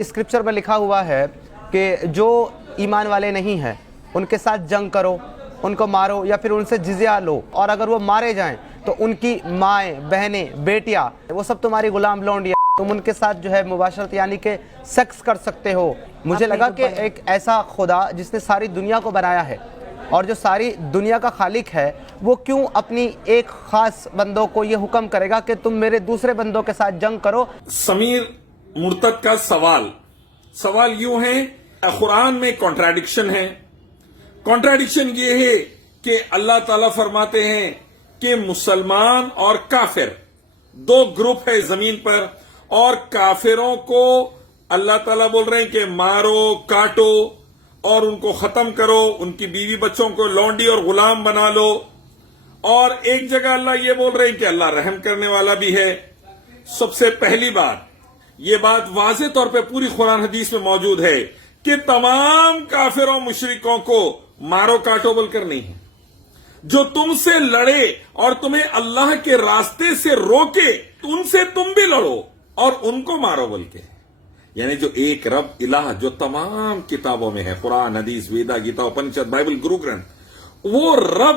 Scripture میں لکھا ہوا ہے کہ جو ایمان والے نہیں ہیں ان کے ساتھ جنگ کرو، ان کو مارو یا پھر ان سے جزیہ لو، اور اگر وہ مارے جائیں تو ان کی مائیں، بہنیں، بیٹیاں وہ سب تمہاری غلام لونڈیاں، تم ان کے ساتھ جو ہے مباشرت یعنی کہ سیکس کر سکتے ہو۔ مجھے لگا کہ ایک ایسا خدا جس نے ساری دنیا کو بنایا ہے اور جو ساری دنیا کا خالق ہے، وہ کیوں اپنی ایک خاص بندوں کو یہ حکم کرے گا کہ تم میرے دوسرے بندوں کے ساتھ جنگ کرو۔ سمیر مرتد کا سوال یوں ہے، قرآن میں کانٹراڈکشن ہے۔ کانٹراڈکشن یہ ہے کہ اللہ تعالیٰ فرماتے ہیں کہ مسلمان اور کافر دو گروپ ہے زمین پر، اور کافروں کو اللہ تعالیٰ بول رہے ہیں کہ مارو، کاٹو اور ان کو ختم کرو، ان کی بیوی بچوں کو لونڈی اور غلام بنا لو۔ اور ایک جگہ اللہ یہ بول رہے ہیں کہ اللہ رحم کرنے والا بھی ہے۔ سب سے پہلی بات، یہ بات واضح طور پہ پوری قرآن حدیث میں موجود ہے کہ تمام کافروں مشرکوں کو مارو کاٹو بول کر نہیں ہے۔ جو تم سے لڑے اور تمہیں اللہ کے راستے سے روکے ان سے تم بھی لڑو اور ان کو مارو بول کے، یعنی جو ایک رب الہ جو تمام کتابوں میں ہے، قرآن، حدیث، ویدا، گیتا، اپنشد، بائبل، گرو گرنتھ، وہ رب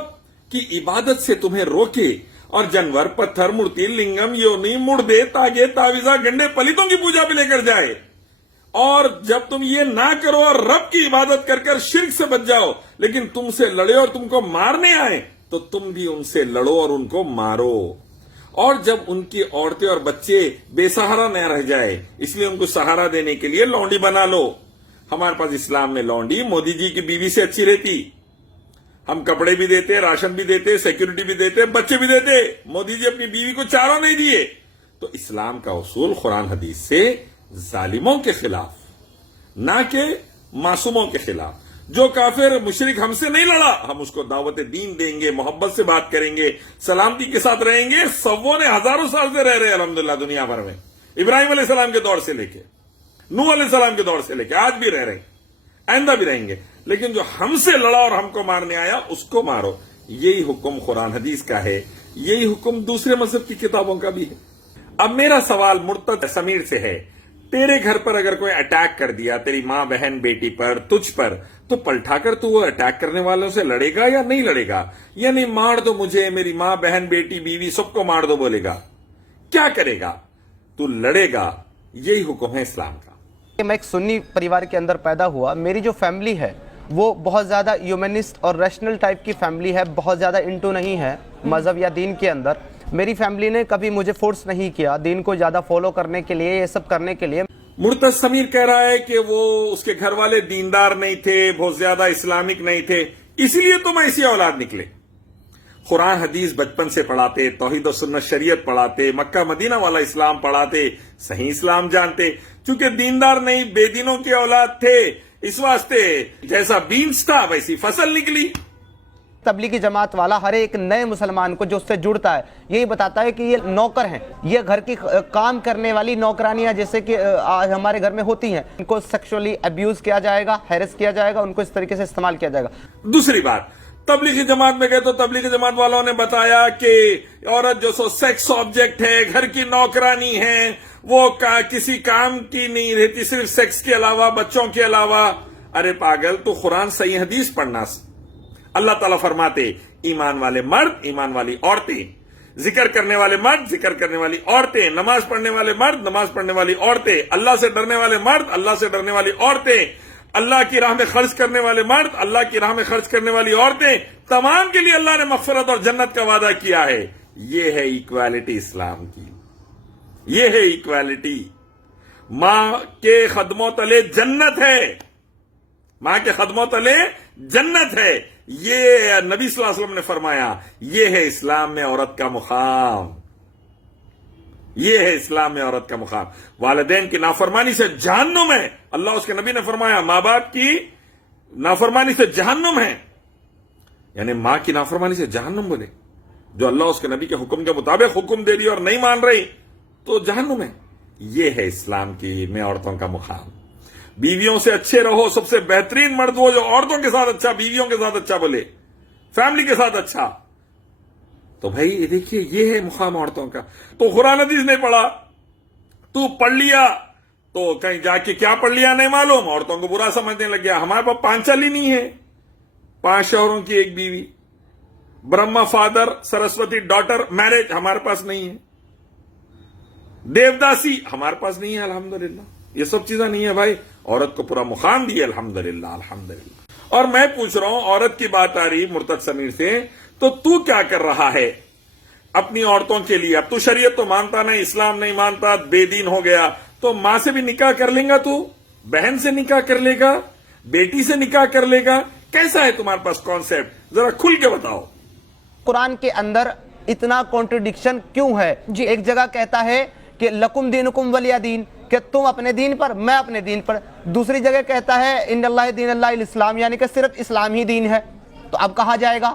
کی عبادت سے تمہیں روکے اور جانور، پتھر، مورتی، لنگم، یونی، مردے، تاگے، تعویذہ، گنڈے، پلیتوں کی پوجا پہ لے کر جائے، اور جب تم یہ نہ کرو اور رب کی عبادت کر کر شرک سے بچ جاؤ، لیکن تم سے لڑے اور تم کو مارنے آئے تو تم بھی ان سے لڑو اور ان کو مارو۔ اور جب ان کی عورتیں اور بچے بے سہارا نہ رہ جائے، اس لیے ان کو سہارا دینے کے لیے لونڈی بنا لو۔ ہمارے پاس اسلام میں لونڈی مودی جی کی بیوی سے اچھی رہتی، ہم کپڑے بھی دیتے، راشن بھی دیتے، سیکورٹی بھی دیتے، بچے بھی دیتے۔ مودی جی اپنی بیوی کو چاروں نہیں دیے۔ تو اسلام کا اصول قرآن حدیث سے ظالموں کے خلاف، نہ کہ معصوموں کے خلاف۔ جو کافر مشرک ہم سے نہیں لڑا، ہم اس کو دعوت دین دیں گے، محبت سے بات کریں گے، سلامتی کے ساتھ رہیں گے۔ سبوں نے ہزاروں سال سے رہ رہے الحمدللہ دنیا بھر میں، ابراہیم علیہ السلام کے دور سے لے کے، نوح علیہ السلام کے دور سے لے کے آج بھی رہ رہے ہیں، آئندہ بھی رہیں گے۔ لیکن جو ہم سے لڑا اور ہم کو مارنے آیا اس کو مارو۔ یہی حکم قرآن حدیث کا ہے، یہی حکم دوسرے مذہب کی کتابوں کا بھی ہے۔ اب میرا سوال مرتد سمیر سے ہے، تیرے گھر پر اگر کوئی اٹیک کر دیا، تیری ماں، بہن، بیٹی پر، تجھ پر، تو پلٹا کر تو وہ اٹیک کرنے والوں سے لڑے گا یا نہیں لڑے گا؟ یعنی مار دو مجھے، میری ماں، بہن، بیٹی، بیوی سب کو مار دو بولے گا؟ کیا کرے گا؟ تو لڑے گا۔ یہی حکم ہے اسلام کا۔ میں ایک سنی پریوار کے اندر پیدا ہوا، میری جو فیملی ہے وہ بہت زیادہ ہیومنسٹ اور ریشنل ٹائپ کی فیملی ہے، بہت زیادہ انٹو نہیں ہے مذہب یا دین کے اندر۔ میری فیملی نے کبھی مجھے فورس نہیں کیا دین کو زیادہ فالو کرنے کے لیے، یہ سب کرنے کے لیے۔ مرتد سمیر کہہ رہا ہے کہ وہ اس کے گھر والے دیندار نہیں تھے، بہت زیادہ اسلامک نہیں تھے، اسی لیے تم ایسی اولاد نکلے۔ قرآن حدیث بچپن سے پڑھاتے، توحید و سنت شریعت پڑھاتے، مکہ مدینہ والا اسلام پڑھاتے، صحیح اسلام جانتے، چونکہ دیندار نہیں بے دینوں کی اولاد تھے، اس واسطے جیسا بینس تھا ویسی فصل نکلی۔ تبلیغی جماعت والا ہر ایک نئے مسلمان کو جو اس سے جڑتا ہے یہی بتاتا ہے کہ یہ نوکر ہیں، یہ گھر کی کام کرنے والی نوکرانیاں جیسے کہ ہمارے گھر میں ہوتی ہیں، ان کو سیکشولی ابیوز کیا جائے گا، ہیرس کیا جائے گا، ان کو اس طریقے سے استعمال کیا جائے گا۔ دوسری بات، تبلیغی جماعت میں گئے تو تبلیغی جماعت والوں نے بتایا کہ عورت جو سو سیکس آبجیکٹ ہے، گھر کی نوکرانی ہے، وہ کسی کام کی نہیں رہتی صرف سیکس کے علاوہ، بچوں کے علاوہ۔ ارے پاگل، تو قرآن صحیح حدیث پڑھنا۔ اللہ تعالیٰ فرماتے ایمان والے مرد، ایمان والی عورتیں، ذکر کرنے والے مرد، ذکر کرنے والی عورتیں، نماز پڑھنے والے مرد، نماز پڑھنے والی عورتیں، اللہ سے ڈرنے والے مرد، اللہ سے ڈرنے والی عورتیں، اللہ کی راہ میں خرچ کرنے والے مرد، اللہ کی راہ میں خرچ کرنے والی عورتیں، تمام کے لیے اللہ نے مغفرت اور جنت کا وعدہ کیا ہے۔ یہ ہے ایکویلٹی اسلام کی، یہ ہے ایکویلٹی۔ ماں کے قدموں تلے جنت ہے، ماں کے قدموں تلے جنت ہے، یہ نبی صلی اللہ علیہ وسلم نے فرمایا۔ یہ ہے اسلام میں عورت کا مقام، یہ ہے اسلام میں عورت کا مقام۔ والدین کی نافرمانی سے جہنم ہے، اللہ اس کے نبی نے فرمایا ماں باپ کی نافرمانی سے جہنم ہے، یعنی ماں کی نافرمانی سے جہنم بولے، جو اللہ اس کے نبی کے حکم کے مطابق حکم دے رہی اور نہیں مان رہی تو جہنم ہے۔ یہ ہے اسلام کی میں عورتوں کا مقام۔ بیویوں سے اچھے رہو، سب سے بہترین مرد وہ جو عورتوں کے ساتھ اچھا، بیویوں کے ساتھ اچھا بولے، فیملی کے ساتھ اچھا۔ تو بھائی دیکھیے یہ ہے مقام عورتوں کا۔ تو قرآن حدیث نہیں پڑھا، تو پڑھ لیا تو کہیں جا کے کیا پڑھ لیا نہیں معلوم، عورتوں کو برا سمجھنے لگ گیا. ہمارے پاس 5 چال ہی نہیں ہے، 5 شوہروں کی 1 بیوی، Brahma father Saraswati daughter marriage ہمارے پاس نہیں ہے، دیوداسی ہمارے پاس نہیں ہے. الحمدللہ یہ سب چیزیں نہیں ہے بھائی. عورت کو پورا مقام دیا الحمدللہ الحمدللہ. اور میں پوچھ رہا ہوں، عورت کی بات آ رہی مرتد سمیر سے، تو کیا کر رہا ہے اپنی عورتوں کے لیے؟ اب تو شریعت تو مانتا نہیں، اسلام نہیں مانتا، بے دین ہو گیا، تو ماں سے بھی نکاح کر لیں گا، تو بہن سے نکاح کر لے گا، بیٹی سے نکاح کر لے گا. کیسا ہے تمہارے پاس کانسیپٹ؟ ذرا کھل کے بتاؤ. قرآن کے اندر اتنا کانٹرڈکشن کیوں ہے؟ ایک جگہ کہتا ہے کہ لکم دینکم ولی دین، کہ تم اپنے دین پر، میں اپنے دین پر. دوسری جگہ کہتا ہے ان اللہ دین اللہ الاسلام، یعنی کہ صرف اسلام ہی دین ہے. تو اب کہا جائے گا.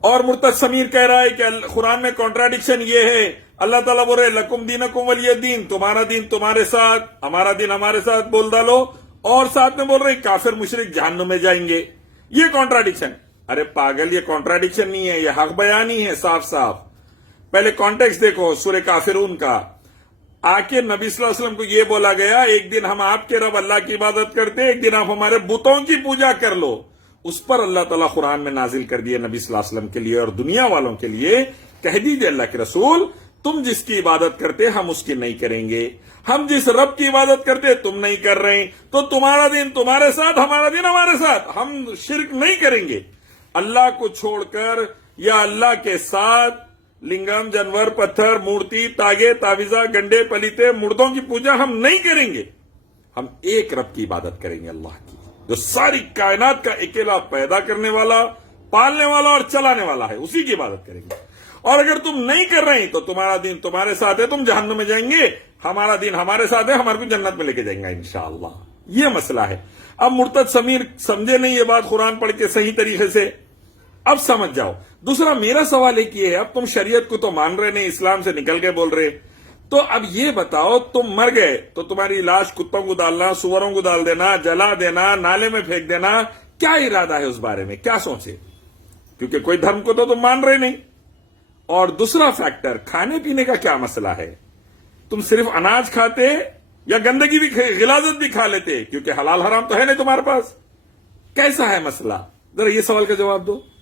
اور مرتد سمیر کہہ رہا ہے کہ قرآن میں کانٹراڈکشن یہ ہے، اللہ تعالیٰ بول رہے لکم دینکم ولی دین، تمہارا دین تمہارے ساتھ، ہمارا دین ہمارے ساتھ بول ڈالو، اور ساتھ میں بول رہے کافر مشرک جہنم میں جائیں گے. یہ کانٹراڈکشن. ارے پاگل، یہ کانٹراڈکشن نہیں ہے، یہ حق بیانی ہے صاف صاف. پہلے کانٹیکسٹ دیکھو سورہ کافرون کا. آ کے نبی صلی اللہ علیہ وسلم کو یہ بولا گیا ایک دن ہم آپ کے رب اللہ کی عبادت کرتے، ایک دن آپ ہمارے بتوں کی پوجا کر لو. اس پر اللہ تعالیٰ قرآن میں نازل کر دیے نبی صلی اللہ علیہ وسلم کے لیے اور دنیا والوں کے لیے، کہہ دیجئے اللہ کے رسول تم جس کی عبادت کرتے ہم اس کی نہیں کریں گے، ہم جس رب کی عبادت کرتے تم نہیں کر رہے، تو تمہارا دین تمہارے ساتھ، ہمارا دین ہمارے ساتھ، ہم شرک نہیں کریں گے. اللہ کو چھوڑ کر یا اللہ کے ساتھ لنگم، جانور، پتھر، مورتی، تاگے، تعویذہ، گنڈے، پلیتے، مردوں کی پوجا ہم نہیں کریں گے. ہم ایک رب کی عبادت کریں گے، اللہ کی، جو ساری کائنات کا اکیلا پیدا کرنے والا، پالنے والا اور چلانے والا ہے، اسی کی عبادت کریں گے. اور اگر تم نہیں کر رہے تو تمہارا دین تمہارے ساتھ ہے، تم جہنم میں جائیں گے، ہمارا دین ہمارے ساتھ ہے، ہمارے کو جنت میں لے کے جائیں گے انشاءاللہ. یہ مسئلہ ہے. اب مرتد سمیر سمجھے نہیں یہ بات قرآن پڑھ کے صحیح طریقے سے، اب سمجھ جاؤ. دوسرا میرا سوال ایک یہ ہے، اب تم شریعت کو تو مان رہے نہیں، اسلام سے نکل کے بول رہے، تو اب یہ بتاؤ تم مر گئے تو تمہاری لاش کتوں کو ڈالنا، سوروں کو ڈال دینا، جلا دینا، نالے میں پھینک دینا، کیا ارادہ ہے اس بارے میں؟ کیا سوچے؟ کیونکہ کوئی دھرم کو تو تم مان رہے نہیں. اور دوسرا فیکٹر، کھانے پینے کا کیا مسئلہ ہے؟ تم صرف اناج کھاتے یا گندگی بھی، غلاظت بھی کھا لیتے؟ کیونکہ حلال حرام تو ہے نہیں تمہارے پاس. کیسا ہے مسئلہ؟ ذرا یہ سوال کا جواب دو.